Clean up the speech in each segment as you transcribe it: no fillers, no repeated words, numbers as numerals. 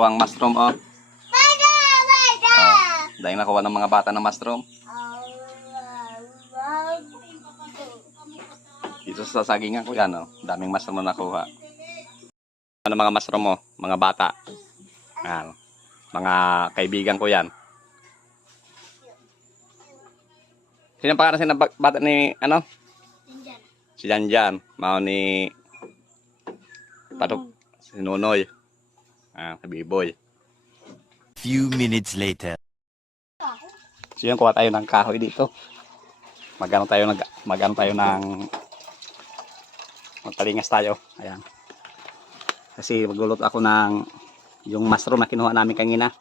nakuha ang mushroom, oh. Dahil nakuha ng mga bata ng mushroom. Dito sa sagingan ko yan, oh. Daming mushroom na nakuha. Ano mga mushroom mo? Mga bata. Yan. Mga kaibigan ko yan. Sino pa kasi na bata ni, ano? Si Janjan. Mao ni Patok. Si Nonoy. Si Biboy. Few minutes later. So yun, kuha tayo ng kahoy dito. Magano tayo ng magpalingas tayo. Ayan. Kasi magluluto ako ng yung mushroom na kinuha namin kanina.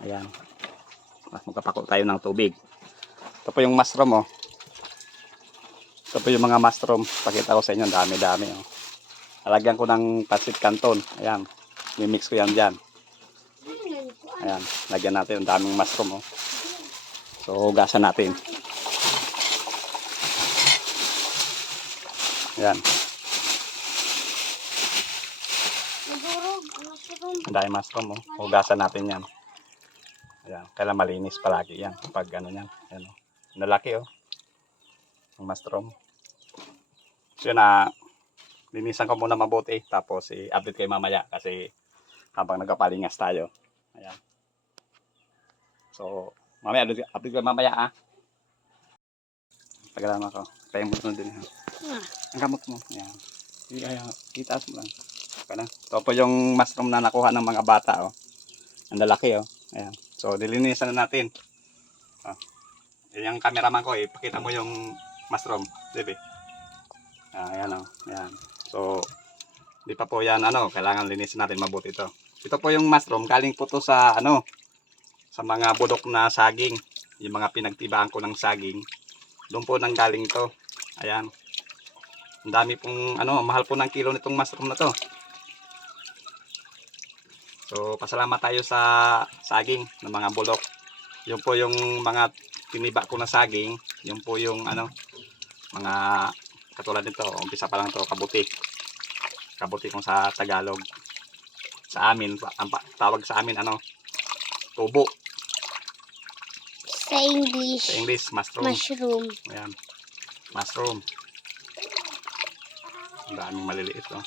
Ayan. Magpapako tayo ng tubig. Ito po yung mushroom, oh. Ito po yung mga mushroom. Pakita ko sa inyo, dami-dami, oh. Lalagyan ko ng pancit canton. Ayan. Mimix ko yan dyan. Ayan. Lagyan natin ang daming mushroom, oh. So, hugasan natin. Ayan. Ang daming mushroom, oh. Hugasan natin yan. Ayan. Kailan malinis palagi yan. Pag ano yan. Ayan, oh. Nalaki, oh. Ang mushroom. So, yun na. Linisan ko muna mabuti. Tapos, i-update kayo mamaya. Kasi, habang nagpapalingas tayo. Ayan. So, mamaya, update ko mamaya, ah. Pagkalaman ko. Kaya mo din, ha. Ang gamot mo. Ayan. Ayan. Itaas mo lang. Okay, ito po yung mushroom na nakuha ng mga bata, oh. Ang lalaki, oh. Ayan. So, dilinisan na natin. Oh. Yan yung cameraman ko, pakita mo yung mushroom, diba? Ayan, oh. Ayan. So, di pa po yan, ano, kailangan linisin natin mabuti ito. Ito po yung mushroom, galing po to sa, ano, sa mga budok na saging. Yung mga pinagtibaan ko ng saging. Doon po nang galing to. Ayan. Ang dami pong, ano, mahal po ng kilo nitong mushroom na to. So, pasalamat tayo sa saging ng mga bulok. Yun po yung mga tiniba ko na saging. Yun po yung, ano, mga katulad nito. Umpisa pa lang to, kabuti. Kabuti kung sa Tagalog. Sa amin, ang tawag sa amin, ano, tubo. Sa English. Sa English, mushroom. Mushroom. Ayan. Mushroom. Ang daming maliliit, oh.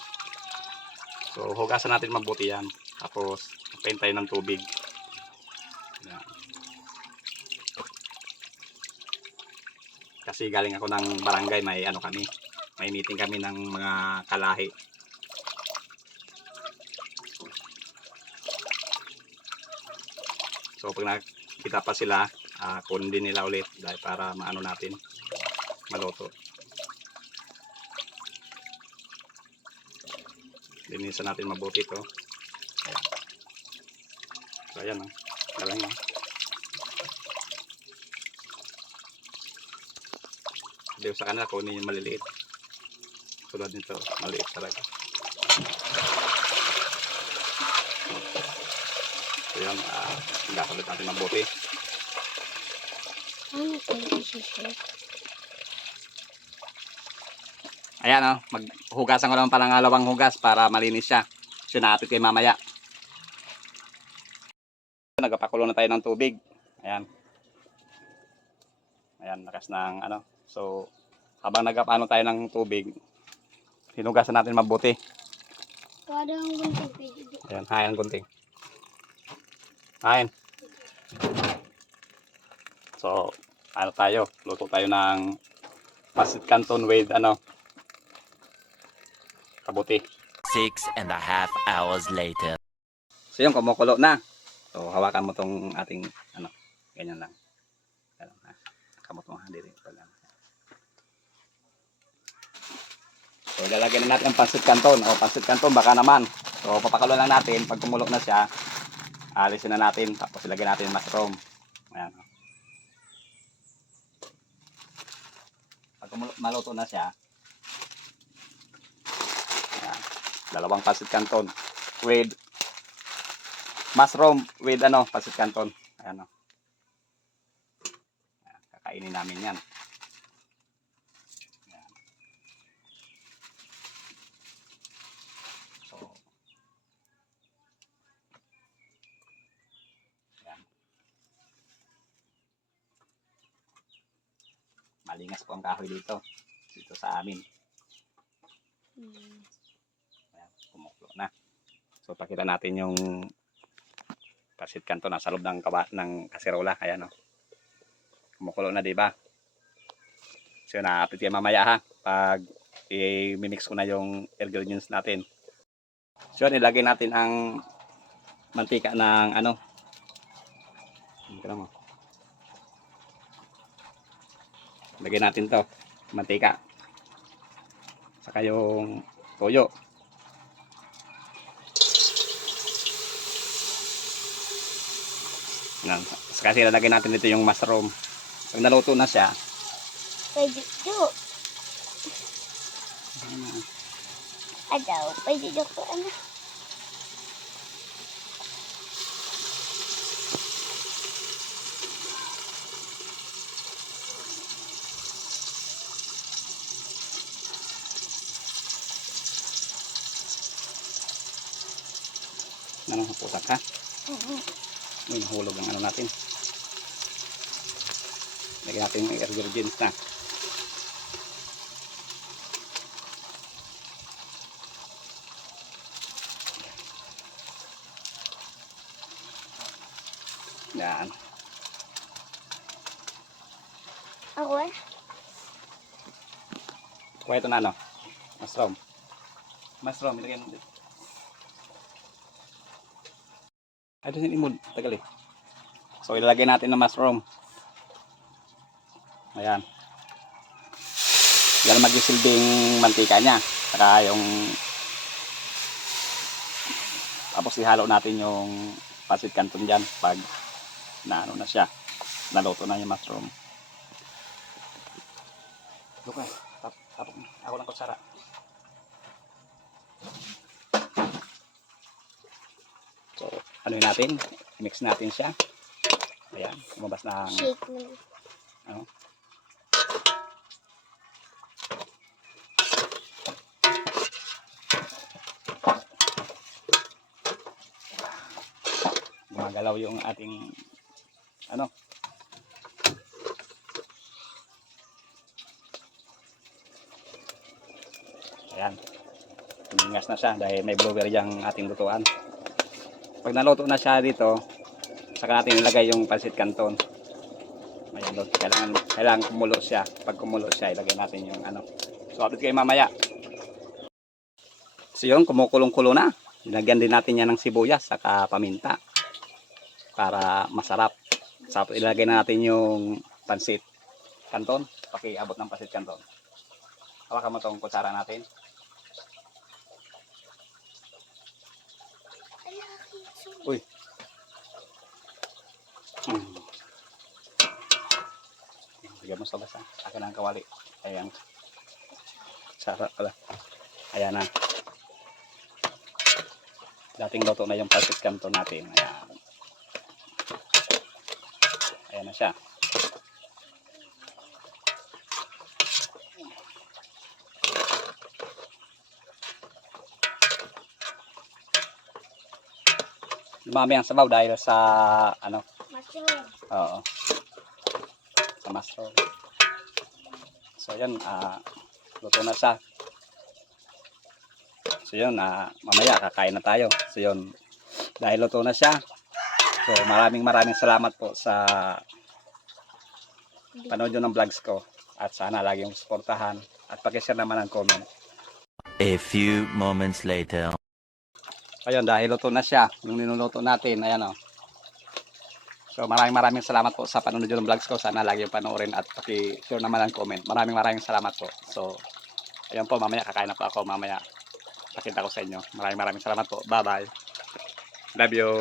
So, hugasan natin mabuti yan. Tapos, paint tayo ng tubig. Ayan. Kasi galing ako ng barangay, may ano kami. May meeting kami ng mga kalahi. So, pag nakita pa sila, kunin din nila ulit dahil para maano natin, maluto. Linisan natin mabuti ito. Ayan. So, ayan, oh. Galang, oh. Hindi sa kanila kunin yung maliliit. Tulad nito, maliit talaga. So, yun, hagasan natin mabuti. Ano kayo isisip? Ayan, oh, maghugasan ko lang palang alawang hugas para malinis siya. Sinapit kay mamaya. Nagpakulo na tayo ng tubig. Ayan. Ayan, lakas ng ano. So, habang nagpaano tayo ng tubig, hinugasan natin mabuti. Parang gunting. Ayan, hayan ang gunting. Hayan. So, ano tayo? Luto tayo ng pancit canton with ano, kabuti. 6.5 hours later. So yun, kumukulo na. So hawakan mo tong ating ano, ganyan lang. Ganun, ha. Kamot mo, hindi rin. So lalagyan na natin ang pancit canton. O pancit canton baka naman. So papakulo lang natin. Pag kumulo na siya, alisin na natin. Tapos ilagay natin yung mushroom. Ayan. Pag maluto na siya, ayan, dalawang pancit canton with mushroom with ano, pancit canton. Ayan, o. Ayan, kakainin namin yan. Ayan. So, Malingas po ang kahoy dito. Dito sa amin. Hmm. Ayan, kumukulo na. So, pakita natin yung pasit kanto nasa loob ng kaserola. Ayan, oh. Kumukulo na, diba? So, na-update kayo mamaya, ha? Pag i-mix ko na yung ingredients natin. So, nilagay natin ang mantika ng ano. Mo. Lagay natin to, mantika. Saka yung toyo. Yan. Kasi lalagay natin dito yung mushroom. Pag naluto na siya, Pwede ito. Adaw, pwede ito ko ano. putak ha. Uy, nahulog ang ano natin. Lagyan natin yung ingredients na. Yan. Ako eh. Kuha ito na ano. Mushroom. Mushroom, ilagay mo dito. Ay, doon yung imod. Tagal eh. So, ilalagay natin ng mushroom. Ayan. Yan mag-isilbing mantika niya. Saka yung tapos ihalo natin yung pasit canton dyan pag na ano na siya. Naluto na yung mushroom. Luka, tapos ako lang kutsara. So, ano natin? Mix natin siya. Ayan, lumabas na ang Shake mo. ano. Gumagalaw yung ating ano. Ayan. Tumingas na siya dahil may blower yung ating lutuan. Pag naluto na siya dito, saka natin ilagay yung pancit canton. Ayan, kailangan kumulo siya. Pag kumulo siya, ilagay natin yung ano. So, update kayo mamaya. So, yun, kumukulong-kulo na. Ilagyan din natin yan ng sibuyas, saka paminta. Para masarap. So, ilagay na natin yung pancit canton. Pakiabot ng pancit canton. Hawakan mo itong kutsara natin. Uy. Bigyan mo sa basa. Akin ang kawali. Ayan. Sarap pala. Ayan na. Dating luto na yung pancit canton natin. Ayan. Ayan na siya. Lumami ang sabaw dahil sa ano. Mushroom. Oo. Sa mushroom. So yan, luto na siya. So yun, mamaya kakain na tayo. So yun, dahil luto na siya. So maraming salamat po sa panood nyo ng vlogs ko. At sana lagi yung suportahan. At pakishare naman ang comment. A few moments later. Ayun, dahil luto na siya. Yung niluluto natin, ayan o. So maraming salamat po sa panonood ng vlogs ko. Sana lagi yung panoorin at paki-share naman ang comment. Maraming salamat po. So, ayun po, mamaya kakain na po ako. Mamaya pakita ko sa inyo. Maraming salamat po. Bye-bye. Love you.